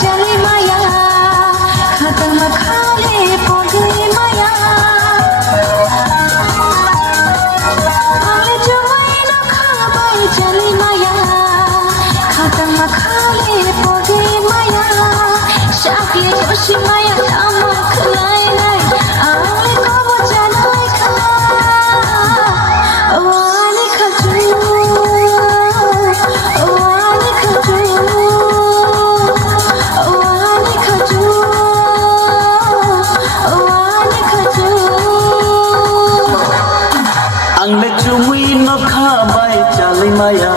चली माया खत्म खाले पगे माया आले जुमाई न खाबाई चली माया खत्म खाले पगे माया शाके जोशी माया लामा खलाई लाई आले कबो चलाई खा वाले खजू Angle cumi no khabai chali maya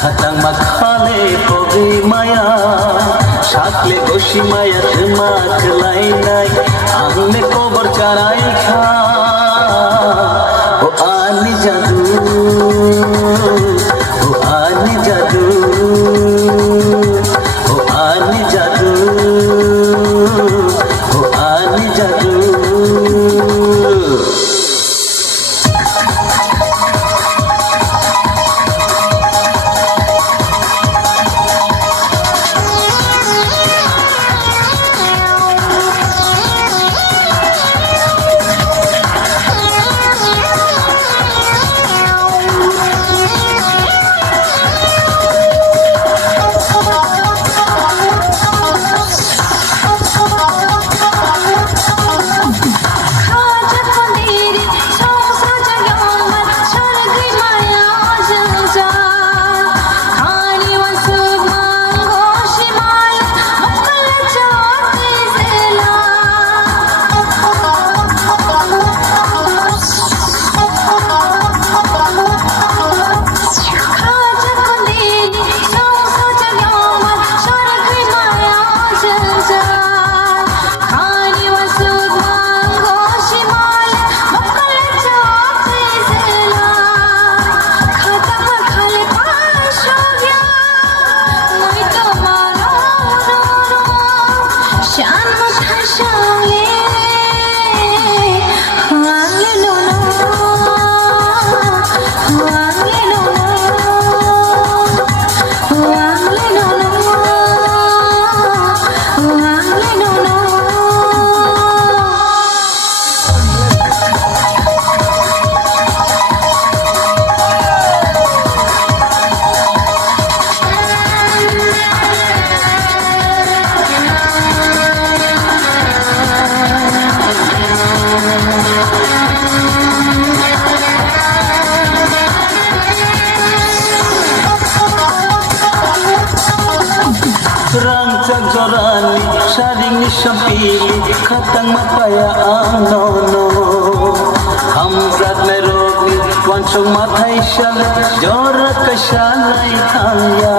khatang makhale pogi maya shakle goshi maya thma khlai nai angle kobor charai kha o ani jadu o ani jadu o ani jadu o ani jadu Rancak jorani sharing shapili khatang mapaya no hamzat ne rogi wansung mathai shal jora kashalai thangya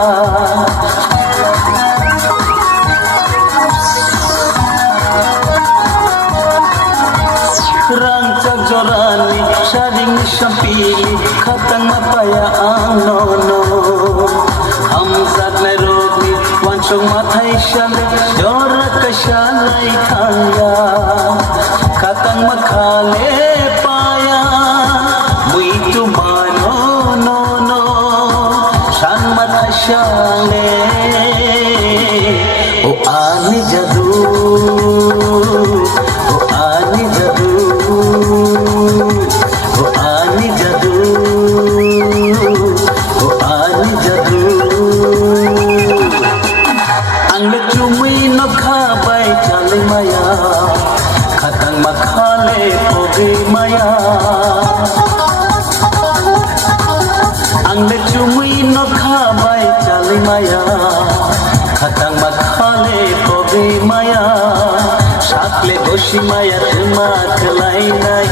Rancak jorani sharing shapili khatang mapaya no hamzat ne rogi wansung mathai shal jora kashalai thangya khatang makhale paya mui tu mano no shan mathai shale o ani jadu o ani jadu o ani jadu o ani jadu Angle cumi no khabai chali maya khatang makhale pogi maya Angle cumi no khabai chali maya khatang makhale pogi maya shakle goshi maya thma khlai nai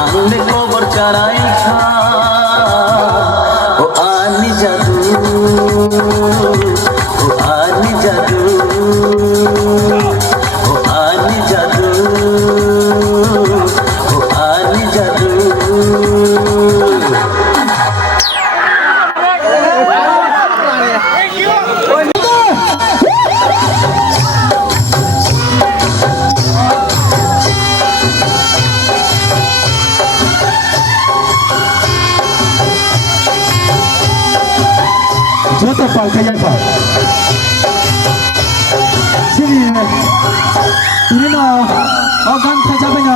angle kobor charai kha o ani jadu o ani jadu o ani jadu o ani jadu Jota Pak, kaya Pak. गान खैजाबैना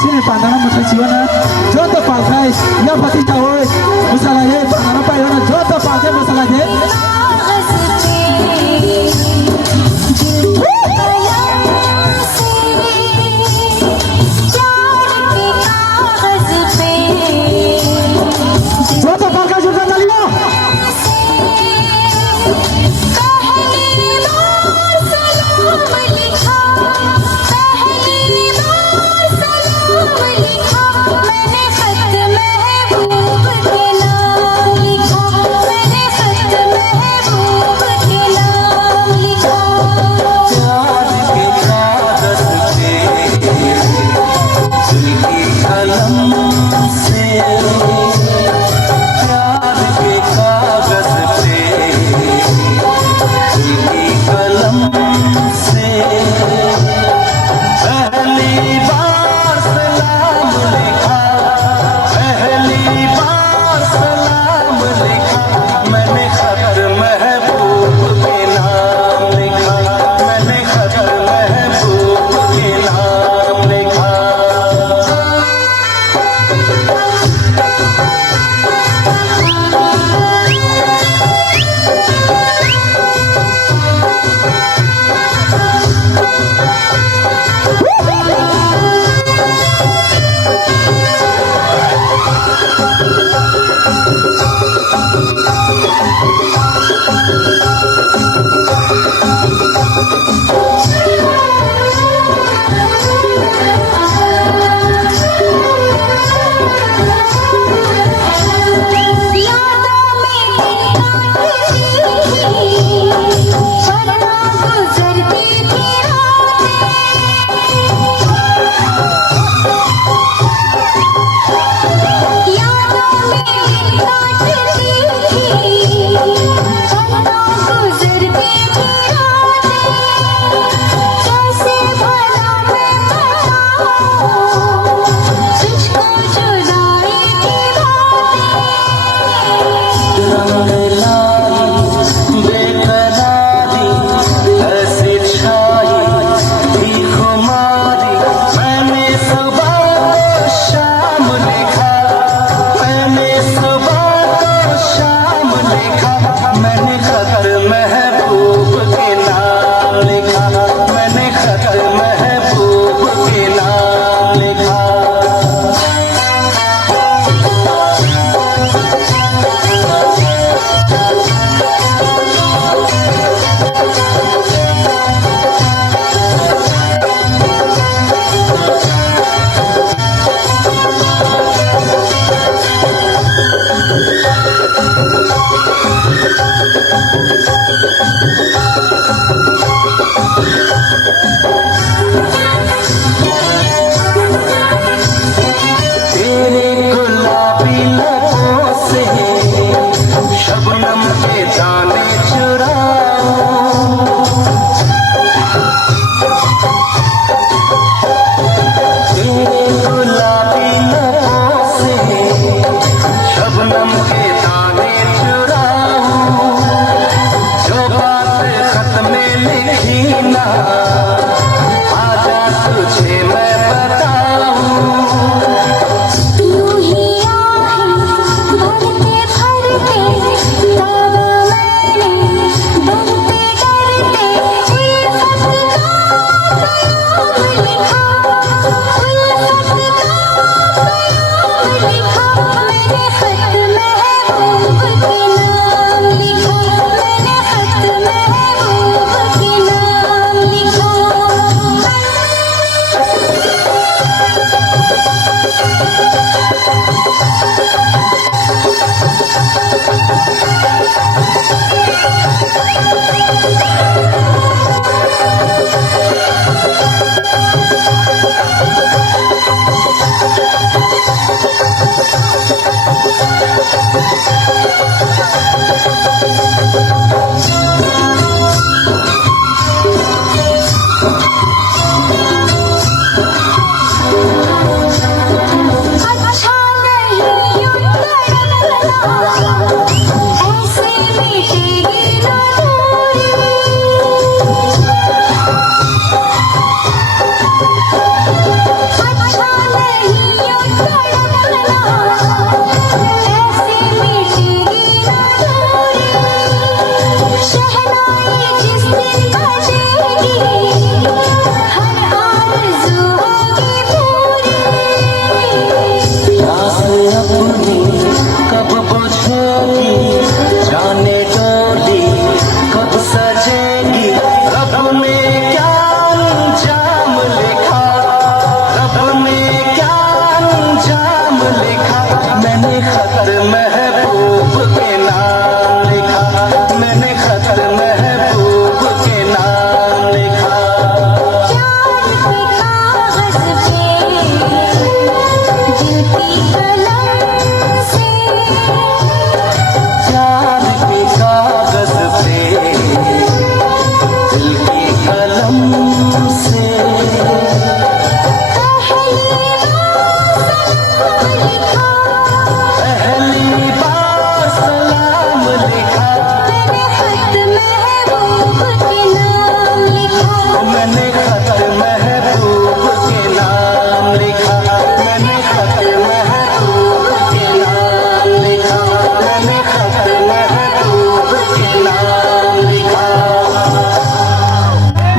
सिने पानाना मोथाय सिवना जत पालखाय या पाती तावै मोसालाये पानाना पायना जत पालखाय मोसालाये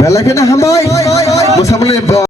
बेलाखेना हामबाय मोसामोनलाय